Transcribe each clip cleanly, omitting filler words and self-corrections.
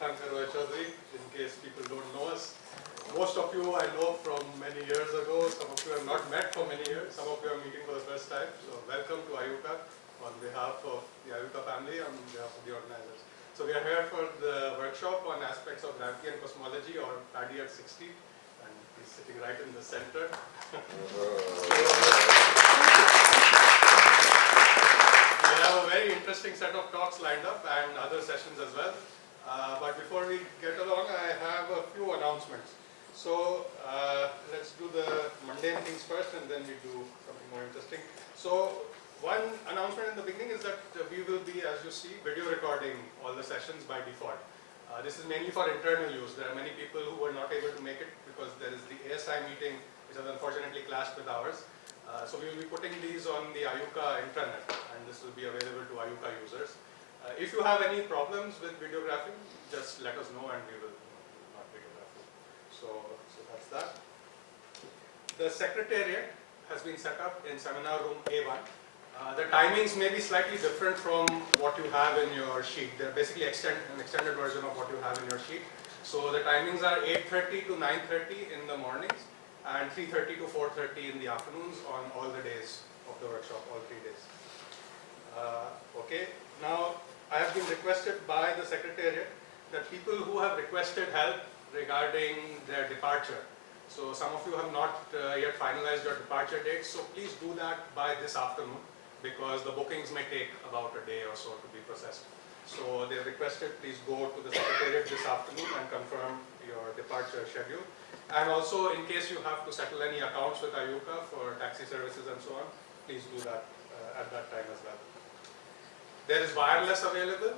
in case people don't know us. Most of you I know from many years ago. Some of you have not met for many years. Some of you are meeting for the first time. So welcome to IUCAA on behalf of the IUCAA family, on behalf of the organizers. So we are here for the workshop on aspects of Rampian cosmology, or Paddy at 60. And he's sitting right in the center. We have a very interesting set of talks lined up and other sessions as well. But before we get along, I have a few announcements. So let's do the mundane things first, and then we do something more interesting. So one announcement in the beginning is that we will be, as you see, video recording all the sessions by default. This is mainly for internal use. There are many people who were not able to make it because there is the ASI meeting, which has unfortunately clashed with ours. So we will be putting these on the IUCAA intranet, and this will be available to IUCAA users. If you have any problems with videographing, just let us know and we will not videograph you. So that's that. The secretariat has been set up in seminar room A1. The timings may be slightly different from what you have in your sheet. They're basically an extended version of what you have in your sheet. So the timings are 8:30 to 9:30 in the mornings and 3:30 to 4:30 in the afternoons on all the days of the workshop, all 3 days. Okay, now I have been requested by the secretariat that people who have requested help regarding their departure. So some of you have not yet finalized your departure dates, so please do that by this afternoon, because the bookings may take about a day or so to be processed. So they have requested, please go to the secretariat this afternoon and confirm your departure schedule. And also, in case you have to settle any accounts with IUCAA for taxi services and so on, please do that at that time as well. There is wireless available.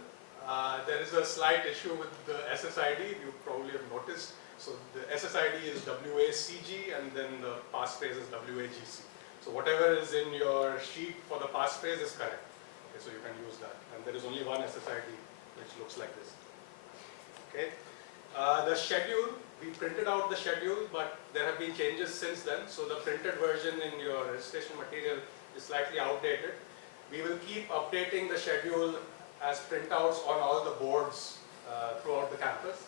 There is a slight issue with the SSID, you probably have noticed. So the SSID is WACG, and then the passphrase is WAGC. So whatever is in your sheet for the passphrase is correct. Okay, so you can use that. And there is only one SSID which looks like this. Okay. The schedule, we printed out the schedule, but there have been changes since then. So the printed version in your registration material is slightly outdated. We will keep updating the schedule as printouts on all the boards throughout the campus.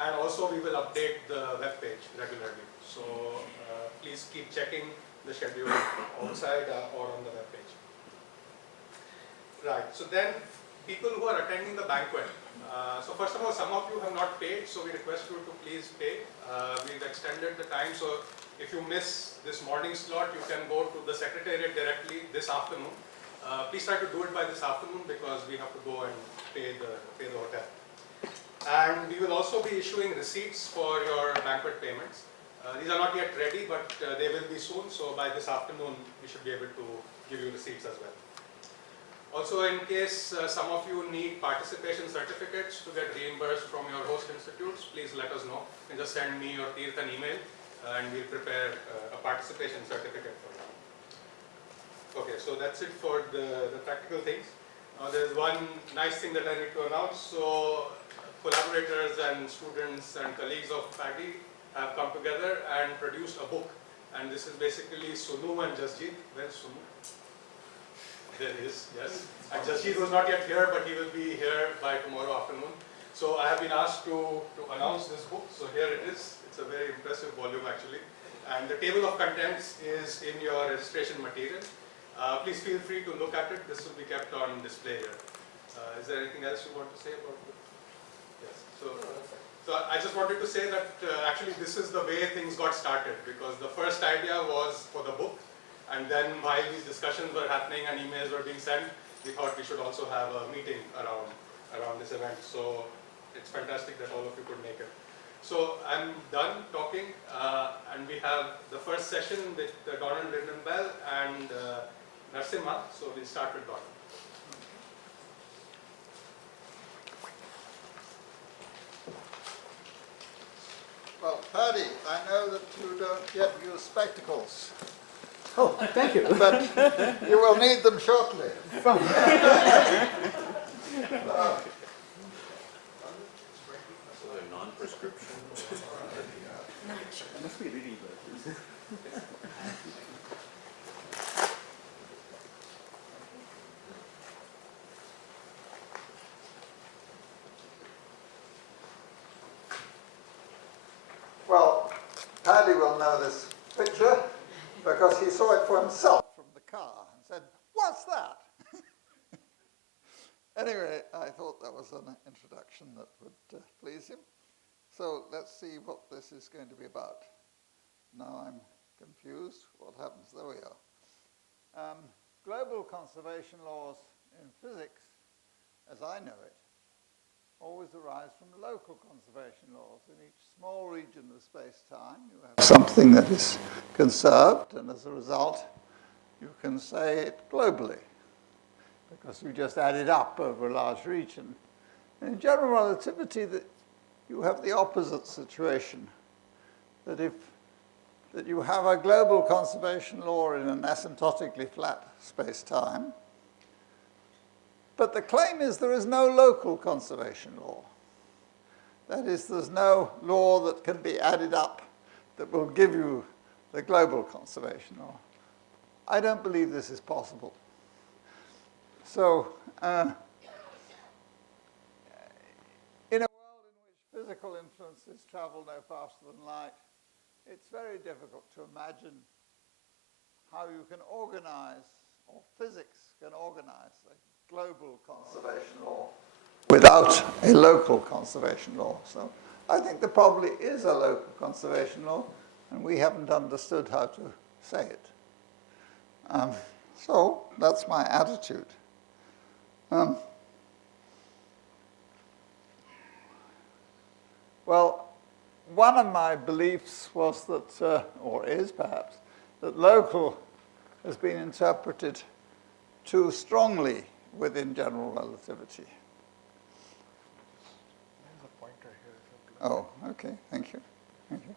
And also we will update the web page regularly. So please keep checking the schedule outside or on the web page. Right, so then people who are attending the banquet. So first of all, some of you have not paid, so we request you to please pay. We've extended the time, so if you miss this morning slot, you can go to the secretariat directly this afternoon. Please try to do it by this afternoon because we have to go and pay the hotel. And we will also be issuing receipts for your banquet payments. These are not yet ready, but they will be soon. So by this afternoon, we should be able to give you receipts as well. Also, in case some of you need participation certificates to get reimbursed from your host institutes, please let us know. You can just send me or Tirth an email, and we'll prepare a participation certificate for you. Okay, so that's it for the practical things. Now there's one nice thing that I need to announce. So collaborators and students and colleagues of Paddy have come together and produced a book. And this is basically Sunu and Jasjeet. Where's Sunu? There he is, yes. And Jasjeet was not yet here, but he will be here by tomorrow afternoon. So I have been asked to announce this book. So here it is. It's a very impressive volume actually. And the table of contents is in your registration material. Please feel free to look at it. This will be kept on display here. Is there anything else you want to say about it? Yes. So I just wanted to say that actually this is the way things got started, because the first idea was for the book, and then while these discussions were happening and emails were being sent, we thought we should also have a meeting around this event. So it's fantastic that all of you could make it. So I'm done talking, and we have the first session with Donald Lynden and Narsimha. So we'll start with Donald. Well, Paddy, I know that you don't yet use spectacles. Oh, thank you. But you will need them shortly. Non-prescription. I must be reading glasses. Paddy will know this picture because he saw it for himself from the car and said, "What's that?" Anyway, I thought that was an introduction that would please him. So let's see what this is going to be about. Now I'm confused. What happens? There we are. Global conservation laws in physics, as I know it, always arise from local conservation laws. In each small region of space-time, you have something that is conserved, and as a result, you can say it globally, because you just add it up over a large region. And in general relativity, you have the opposite situation, that you have a global conservation law in an asymptotically flat space-time, but the claim is there is no local conservation law. That is, there's no law that can be added up that will give you the global conservation law. I don't believe this is possible. So, in a world in which physical influences travel no faster than light, it's very difficult to imagine how you can organize, or physics can organize, a global conservation law without a local conservation law. So I think there probably is a local conservation law, and we haven't understood how to say it. So that's my attitude. Well, one of my beliefs was that, or is perhaps, that local has been interpreted too strongly within general relativity. There's a pointer here. Oh, okay, thank you. Thank you.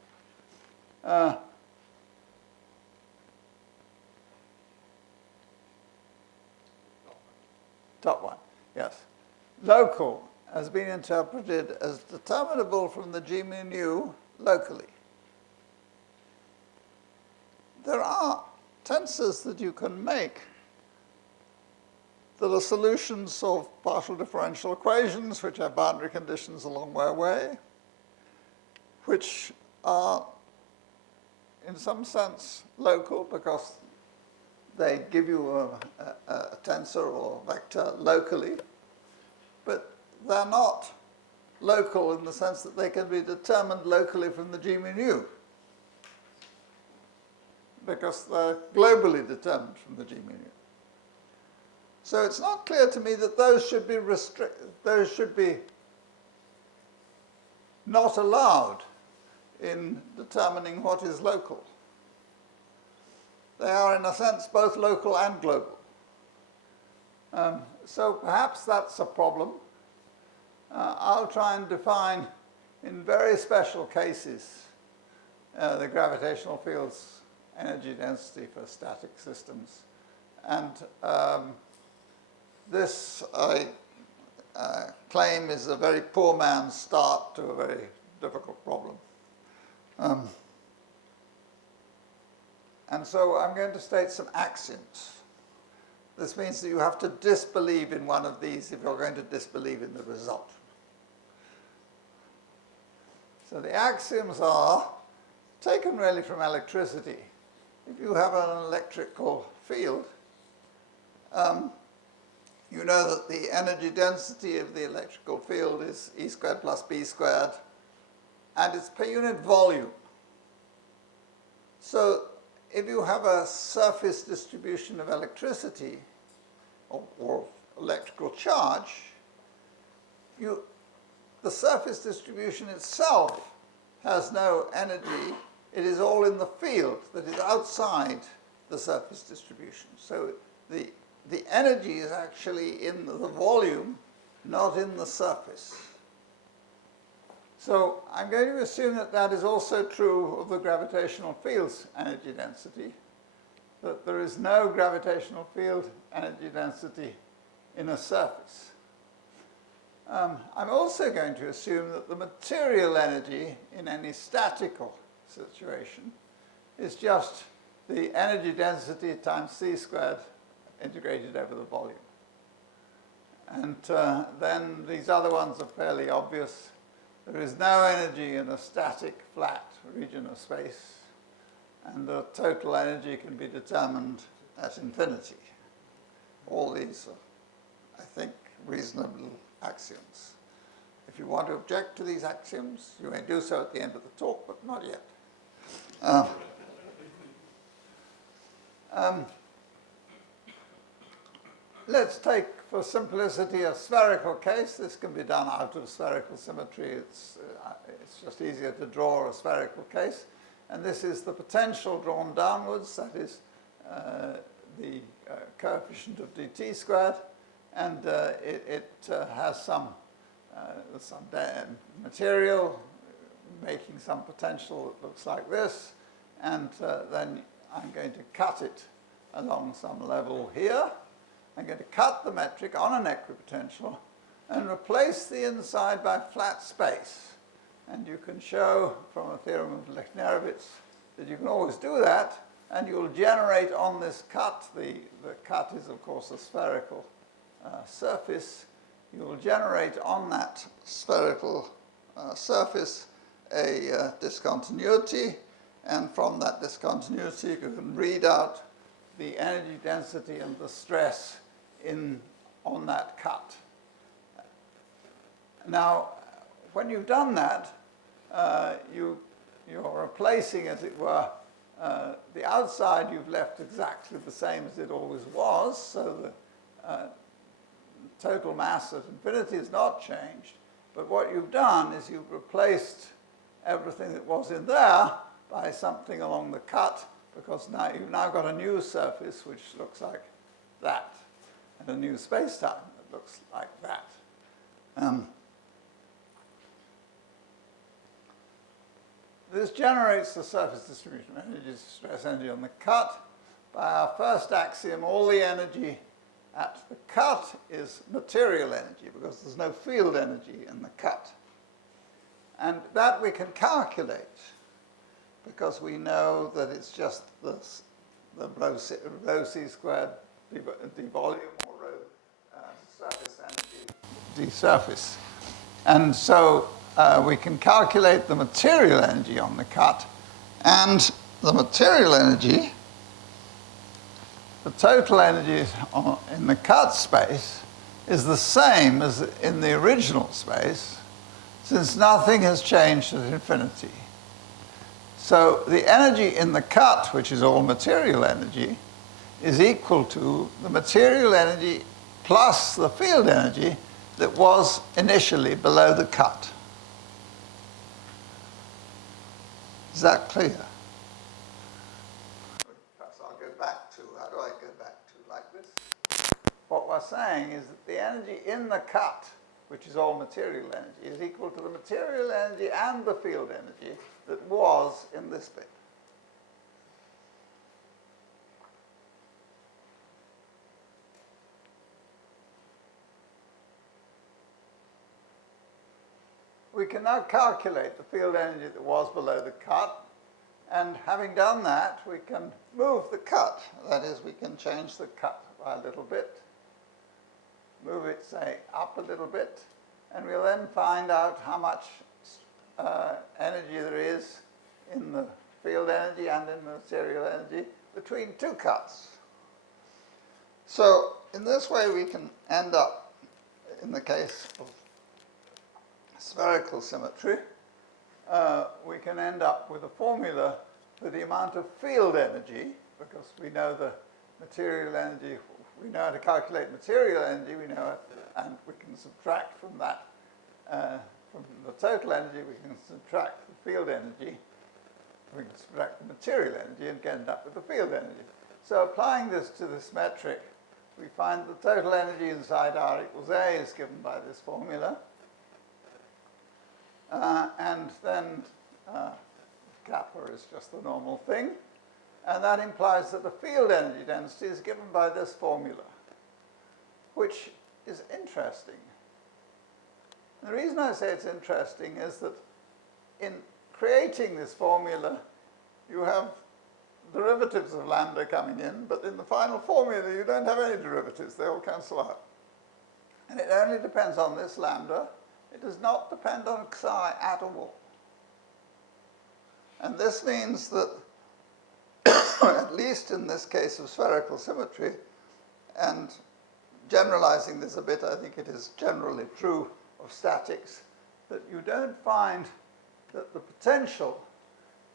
Top one, yes. Local has been interpreted as determinable from the G mu nu locally. There are tensors that you can make that are solutions of partial differential equations which have boundary conditions a long way away, which are in some sense local because they give you a tensor or vector locally, but they're not local in the sense that they can be determined locally from the G mu nu, because they're globally determined from the G mu nu. So it's not clear to me that those should be not allowed in determining what is local. They are, in a sense, both local and global. So perhaps that's a problem. I'll try and define, in very special cases, the gravitational field's energy density for static systems. And this, I claim, is a very poor man's start to a very difficult problem. And so I'm going to state some axioms. This means that you have to disbelieve in one of these if you're going to disbelieve in the result. So the axioms are taken really from electricity. If you have an electrical field, you know that the energy density of the electrical field is E squared plus B squared, and it's per unit volume. So if you have a surface distribution of electricity or electrical charge, the surface distribution itself has no energy. It is all in the field that is outside the surface distribution. So the energy is actually in the volume, not in the surface. So I'm going to assume that that is also true of the gravitational field's energy density, that there is no gravitational field energy density in a surface. I'm also going to assume that the material energy in any statical situation is just the energy density times c squared integrated over the volume. And then these other ones are fairly obvious. There is no energy in a static, flat region of space, and the total energy can be determined at infinity. All these are, I think, reasonable axioms. If you want to object to these axioms, you may do so at the end of the talk, but not yet. Let's take, for simplicity, a spherical case. This can be done out of spherical symmetry. It's just easier to draw a spherical case. And this is the potential drawn downwards, that is the coefficient of dt squared. And it has some material making some potential that looks like this. And then I'm going to cut it along some level here. I'm going to cut the metric on an equipotential and replace the inside by flat space. And you can show from a theorem of Lechnerovitz that you can always do that, and you'll generate on this cut, the cut is of course a spherical surface, you'll generate on that spherical surface a discontinuity, and from that discontinuity you can read out the energy density and the stress on that cut. Now, when you've done that, you're replacing, as it were, the outside you've left exactly the same as it always was, so the total mass at infinity is not changed. But what you've done is you've replaced everything that was in there by something along the cut, because now you've now got a new surface which looks like that, and a new space-time that looks like that. This generates the surface distribution of energy, stress energy on the cut. By our first axiom, all the energy at the cut is material energy, because there's no field energy in the cut. And that we can calculate, because we know that it's just the rho c squared d volume, or rho surface energy d surface. And so we can calculate the material energy on the cut, and the material energy, the total energy in the cut space, is the same as in the original space, since nothing has changed at infinity. So the energy in the cut, which is all material energy, is equal to the material energy plus the field energy that was initially below the cut. Is that clear? Perhaps I'll go back to, how do I go back to, like this? What we're saying is that the energy in the cut, which is all material energy, is equal to the material energy and the field energy that was in this bit. We can now calculate the field energy that was below the cut, and having done that, we can move the cut. That is, we can change the cut by a little bit, move it, say, up a little bit, and we'll then find out how much energy there is in the field energy and in the material energy between two cuts. So in this way we can end up, in the case of spherical symmetry, we can end up with a formula for the amount of field energy, because we know the material energy, we know how to calculate material energy, we know it, and we can subtract from that, from the total energy, we can subtract the field energy, we can subtract the material energy and end up with the field energy. So applying this to this metric, we find the total energy inside R equals A is given by this formula. And then kappa is just the normal thing. And that implies that the field energy density is given by this formula, which is interesting. And the reason I say it's interesting is that in creating this formula, you have derivatives of lambda coming in, but in the final formula you don't have any derivatives, they all cancel out. And it only depends on this lambda, It does not depend on psi at all. And this means that, at least in this case of spherical symmetry, and generalizing this a bit, I think it is generally true of statics, that you don't find that the potential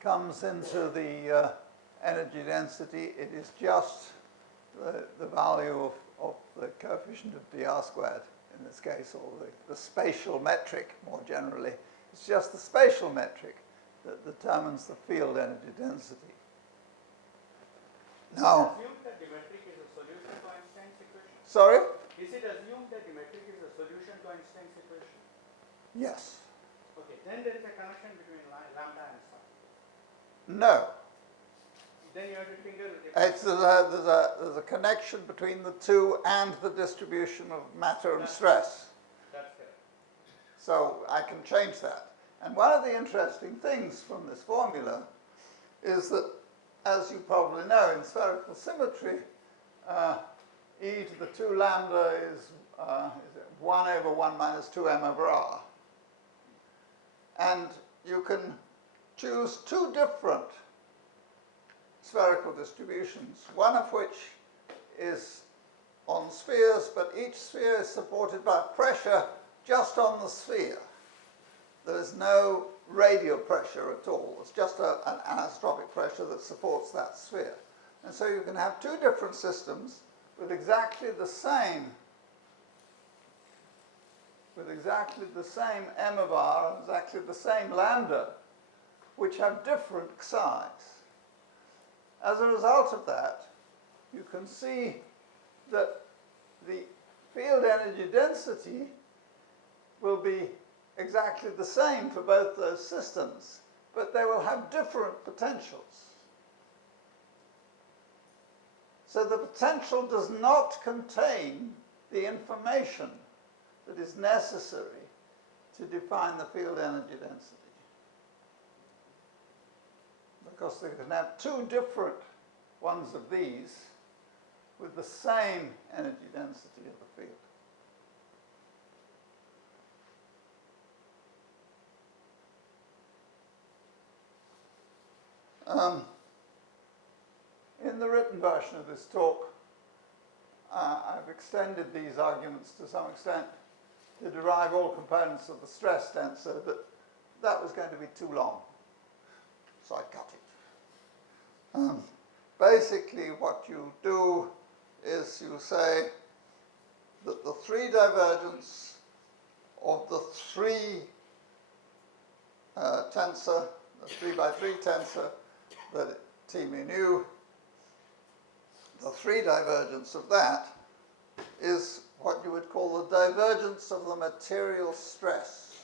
comes into the energy density. It is just the value of the coefficient of dr squared in this case, or the spatial metric more generally. It's just the spatial metric that determines the field energy density. Now, Assume that the metric is a solution to Einstein's equation? sorry? Is it assumed that the metric is a solution to Einstein's equation? Yes. Okay, then there is a connection between lambda and psi. No. Then you have to figure There's a connection between the two and the distribution of matter and stress. That's correct. So I can change that. And one of the interesting things from this formula is that, as you probably know, in spherical symmetry, e to the 2 lambda is 1 over 1 minus 2m over r. And you can choose two different spherical distributions, one of which is on spheres, but each sphere is supported by pressure just on the sphere. There is no radial pressure at all. It's just an anisotropic pressure that supports that sphere. And so you can have two different systems with exactly the same m of r, exactly the same lambda, which have different psi's. As a result of that, you can see that the field energy density will be exactly the same for both those systems, but they will have different potentials. So the potential does not contain the information that is necessary to define the field energy density. Because they can have two different ones of these with the same energy density of the field. In the written version of this talk, I've extended these arguments to some extent to derive all components of the stress tensor, but that was going to be too long, so I cut it. Basically, what you do is you say that the 3 divergence of the 3 tensor, the 3 by 3 tensor, that T mu nu, the 3 divergence of that is what you would call the divergence of the material stress.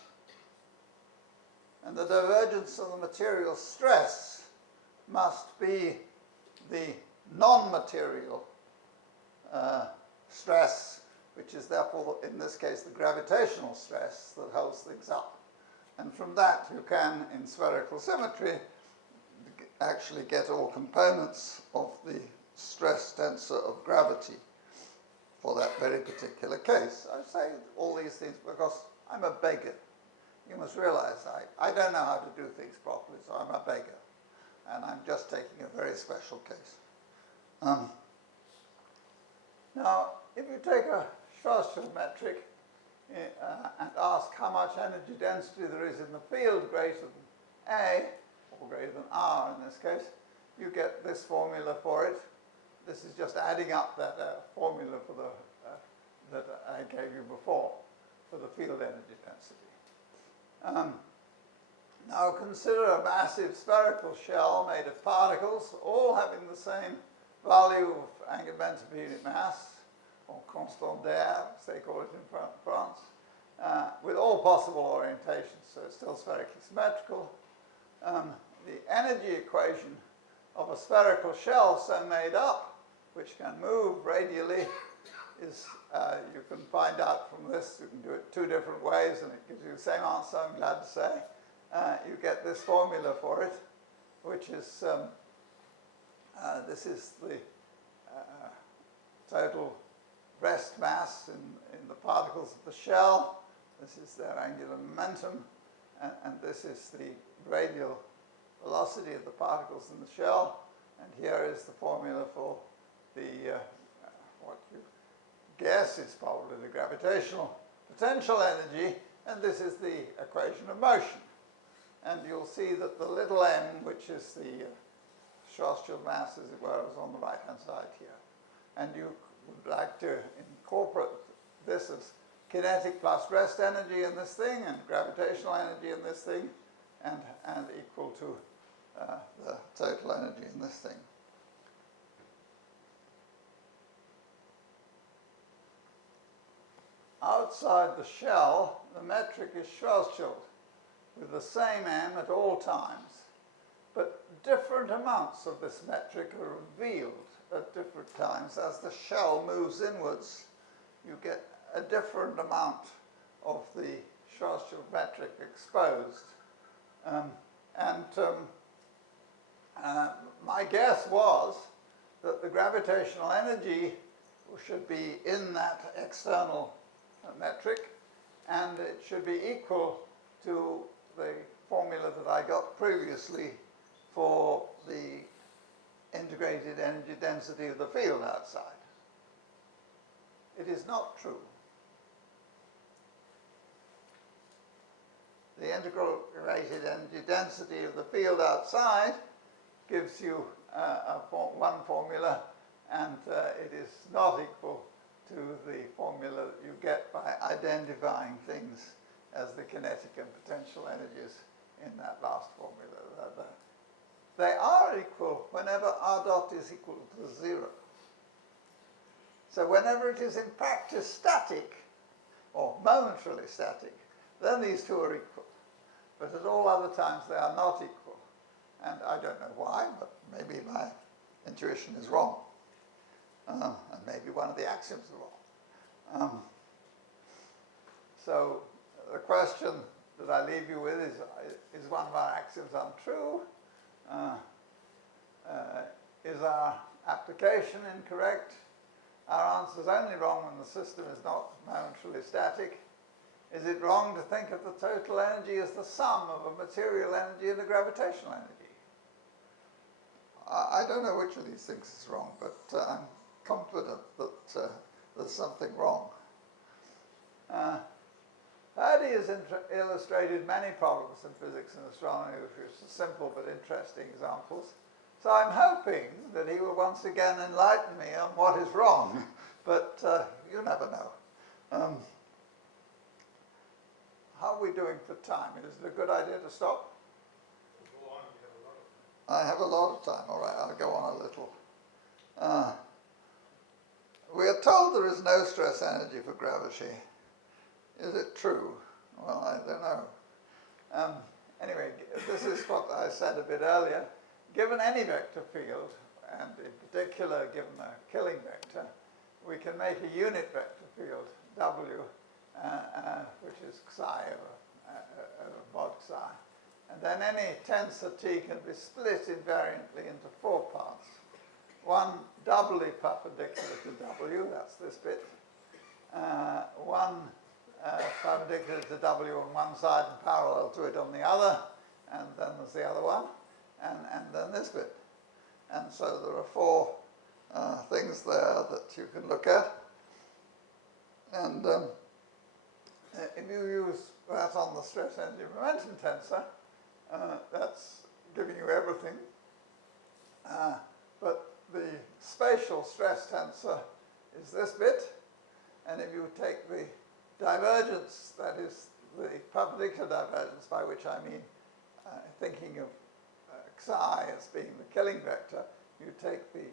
And the divergence of the material stress must be the non-material stress, which is therefore, in this case, the gravitational stress that holds things up. And from that, you can, in spherical symmetry, actually get all components of the stress tensor of gravity for that very particular case. I say all these things because I'm a beggar. You must realize I don't know how to do things properly, so I'm a beggar. And I'm just taking a very special case. Now, if you take a Schwarzschild metric and ask how much energy density there is in the field greater than A, or greater than R in this case, you get this formula for it. This is just adding up that formula for that I gave you before for the field energy density. Now consider a massive spherical shell made of particles, all having the same value of angular momentum per unit mass, or constant d'air, as they call it in France, with all possible orientations, so it's still spherically symmetrical. The energy equation of a spherical shell so made up, which can move radially, is, you can find out from this, you can do it 2 different ways, and it gives you the same answer, I'm glad to say. You get this formula for it, which is, this is the total rest mass in the particles of the shell, This is their angular momentum, and this is the radial velocity of the particles in the shell. And here is the formula for the, what you guess is probably the gravitational potential energy, and this is the equation of motion. And you'll see that the little m, which is the Schwarzschild mass, as it were, is on the right-hand side here. And you would like to incorporate this as kinetic plus rest energy in this thing, and gravitational energy in this thing, and equal to the total energy in this thing. Outside the shell, the metric is Schwarzschild, with the same m at all times, but different amounts of this metric are revealed at different times. As the shell moves inwards, you get a different amount of the Schwarzschild metric exposed. My guess was that the gravitational energy should be in that external metric, and it should be equal to the formula that I got previously for the integrated energy density of the field outside. It is not true. The integrated energy density of the field outside gives you one formula, and it is not equal to the formula that you get by identifying things as the kinetic and potential energies in that last formula. They are equal whenever r dot is equal to 0. So whenever it is in practice static, or momentarily static, then these two are equal. But at all other times they are not equal. And I don't know why, but maybe my intuition is wrong. And maybe one of the axioms is wrong. So the question that I leave you with is one of our axioms untrue? Is our application incorrect? Our answer is only wrong when the system is not momentarily static. Is it wrong to think of the total energy as the sum of a material energy and a gravitational energy? I don't know which of these things is wrong, but I'm confident that there's something wrong. Paddy has illustrated many problems in physics and astronomy, which are simple but interesting examples. So I'm hoping that he will once again enlighten me on what is wrong, but you never know. How are we doing for time? Is it a good idea to stop? Go on, we have a lot of time. I have a lot of time. All right, I'll go on a little. We are told there is no stress energy for gravity. Is it true? Well, I don't know. Anyway, this is what I said a bit earlier. Given any vector field, and in particular given a killing vector, we can make a unit vector field, W, which is psi over mod psi. And then any tensor T can be split invariantly into 4 parts. One doubly perpendicular to W, that's this bit. One perpendicular to W on one side and parallel to it on the other. And then there's the other one. And then this bit. And so there are 4 things there that you can look at. And if you use that on the stress energy momentum tensor, that's giving you everything. But the spatial stress tensor is this bit. And if you take the divergence, that is the perpendicular divergence, by which I mean thinking of psi as being the killing vector, you take the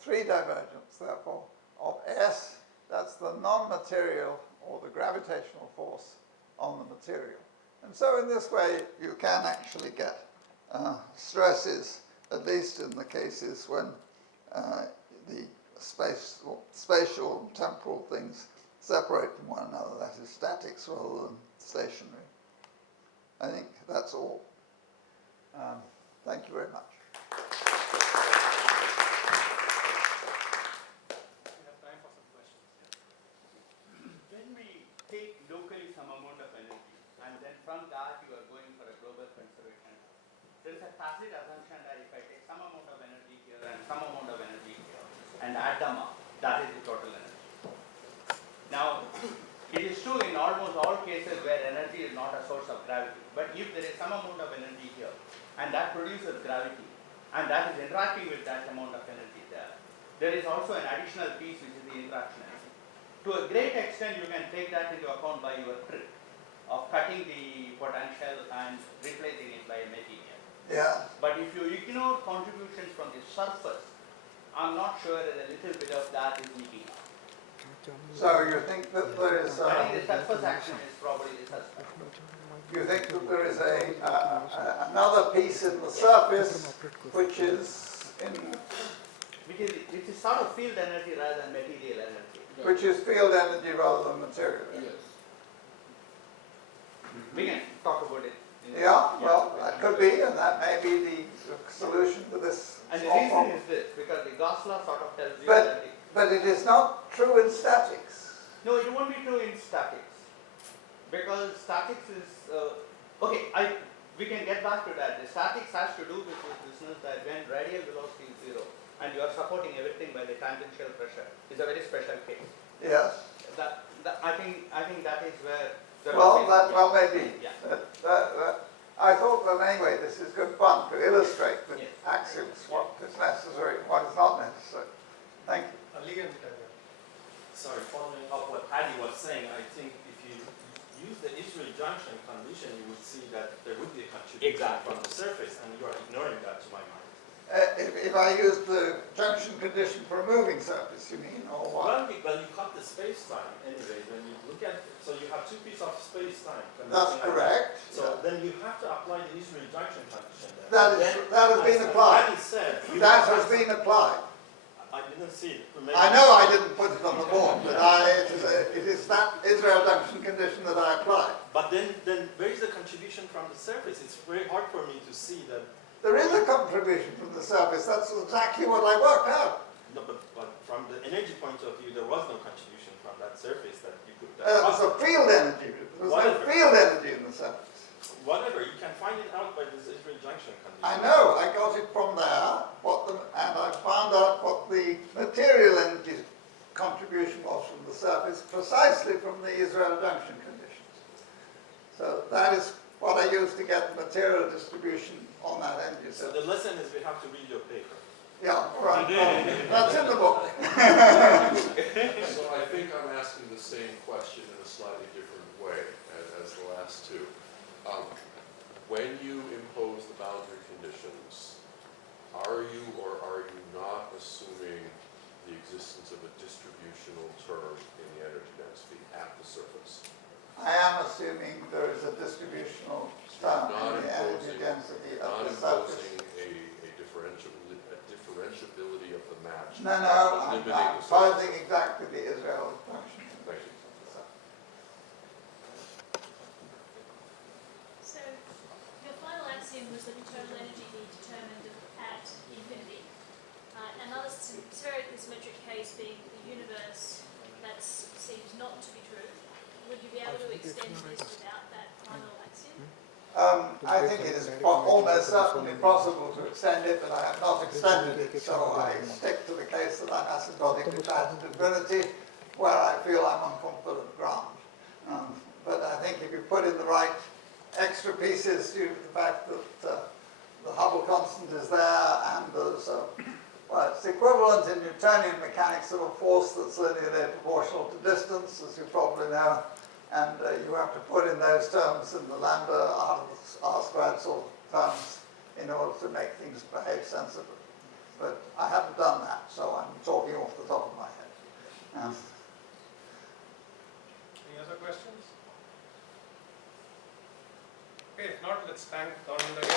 3 divergence, therefore, of S, that's the non-material or the gravitational force on the material. And so in this way, you can actually get stresses, at least in the cases when the spatial and temporal things separate from one another, that is statics rather than stationary. I think that's all. Thank you very much. We have time for some questions. When we take low there is a tacit assumption that if I take some amount of energy here and some amount of energy here and add them up, that is the total energy. Now, it is true in almost all cases where energy is not a source of gravity, but if there is some amount of energy here and that produces gravity and that is interacting with that amount of energy there, there is also an additional piece which is the interaction energy. To a great extent, you can take that into account by your trick of cutting the potential and replacing it by a material. Yeah. But if you ignore contributions from the surface, I'm not sure that a little bit of that is leaking out. So you think that there is, I think the surface action is probably the suspect. you think that there is another piece in the surface which is Which is sort of field energy rather than material energy. which is field energy rather than material. Yes. We can talk about it. Yeah, well, that could be, and that may be the solution to this And the small reason problem. is this, because the Gauss law sort of tells you But- that But it is not true in statics. no, it won't be true in statics, because statics is okay. We can get back to that. The statics has to do with this business that when radial velocity is zero and you are supporting everything by the tangential pressure, is a very special case. Yes. I think that is where the Well, maybe. Yeah. I thought that anyway, this is good fun to illustrate with Yes. axioms what is necessary and what is not necessary. Thank you. Lynden, Sorry, following up what Paddy was saying, I think if you use the Israel junction condition, you would see that there would be a contribution Exactly. from the surface, and you are ignoring that to my mind. If I use the junction condition for a moving surface, you mean, or what? Well, you cut the space-time anyway, when you look at, so you have two pieces of space-time. That's correct. So then you have to apply the Israel junction condition there. That has been applied. Paddy said, That has been applied. I didn't see it. I know I didn't put it on the board, but it is that Israel junction condition that I applied. But then where is the contribution from the surface? It's very hard for me to see that. There is a contribution from the surface. That's exactly what I worked out. No, but from the energy point of view, there was no contribution from that surface that you could. It was a field energy. There was no Whatever. field energy in the surface. Whatever, you can find it out by this Israel junction condition. I know, I got it from there, and I found out what the material energy contribution was from the surface, precisely from the Israel junction conditions. So that is what I used to get the material distribution on that energy So surface. the lesson is we have to read your paper. Yeah, right. That's in the book. So I think I'm asking the same question in a slightly different way as the last two. When you impose the boundary conditions, are you or are you not assuming the existence of a distributional term in the energy density at the surface? I am assuming there is a distributional term Not in the energy imposing, density not of the surface. imposing a differentiability of the match. No, but I'm limiting the posing surface. exactly the Israel function. Thank you. So, your final axiom was that internal energy be determined at infinity. Another spherical symmetric case being the universe, that seems not to be true. Would you be able to extend this without that final axiom? I think it is almost certainly possible to extend it, but I have not extended it, so I stick to the case that I'm asymptotically charged to infinity, where I feel I'm on confident ground. But I think if you put in the right extra pieces due to the fact that the Hubble constant is there, and there's well, it's equivalent in Newtonian mechanics of a force that's linearly proportional to distance, as you probably know, and you have to put in those terms in the lambda r squared sort of terms in order to make things behave sensibly. But I haven't done that, so I'm talking off the top of my head. Any other questions? Okay, if not, let's thank Donald again.